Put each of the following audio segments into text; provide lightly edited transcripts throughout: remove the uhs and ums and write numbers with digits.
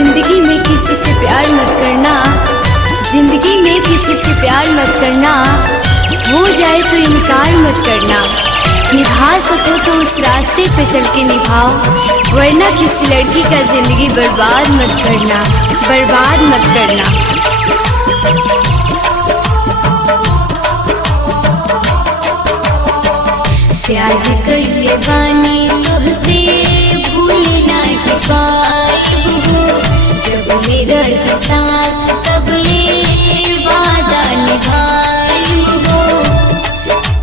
जिंदगी में किसी से प्यार मत करना, जिंदगी में किसी से प्यार मत करना, हो जाए तो इनकार मत करना। निभा सको तो उस रास्ते पे चल के निभाओ, वरना किसी लड़की का जिंदगी बर्बाद मत करना, बर्बाद मत करना। प्यार कइले बानी तुझसे भूल नहीं पाइब हो, जब मेरा एहसास तब ये वादा निभाइब हो।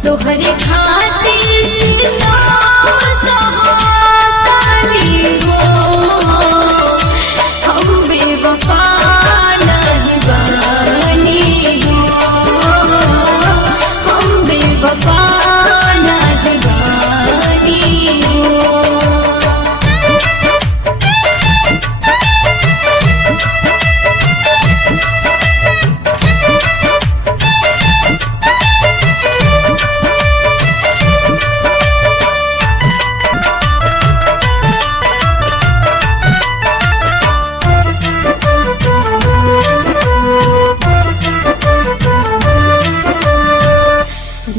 तोहरे खातिर सितार सहातानी हो, हम बेवफा नहीं बानी हो, हम बेवफा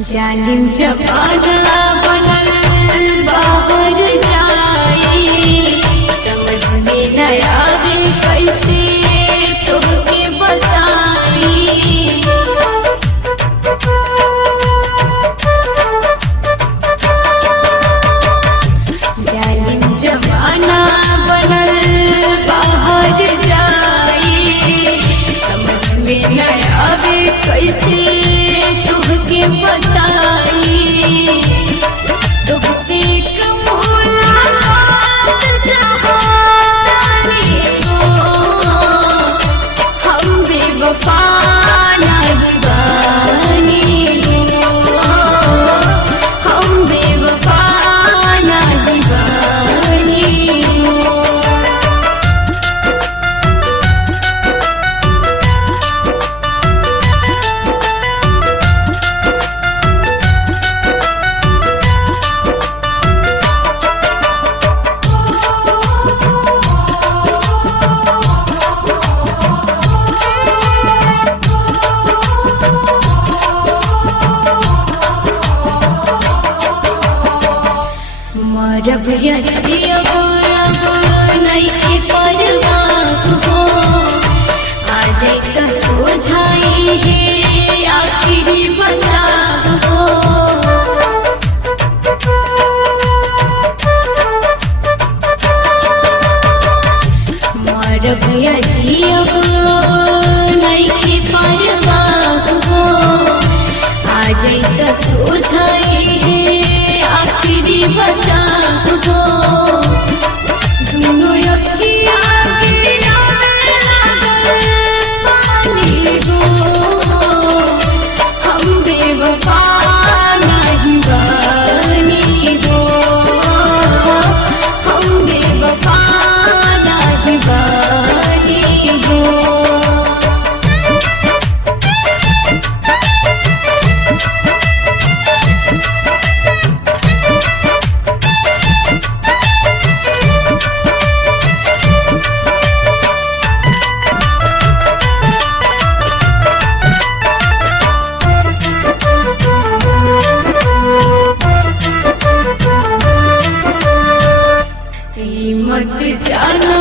जालिम जमाना बनल बाहर जाई, समझ में न आवे कैसे तोहके बताई। जालिम जमाना बनल बाहर जाई, समझ में न आवे कैसे तोहके बताई। तुझसे मुलाकात चाहतानी हो, हम बेवफा नहीं बानी हो, हम बेवफा नहीं बानी हो। मरब या जियब अब नइखे परवाह हो, आ जाई त सोझाई है आखिरी बचाव हो। मरब या जियब अब नइखे परवाह हो, आ जाई त सोझाई है आखिरी बचाव हो। दुनों अखियाँ गिरा में लागल पानी हो, हम बेवफा नहीं बानी हो, हम बेवफा नहीं बानी हो। मत जाना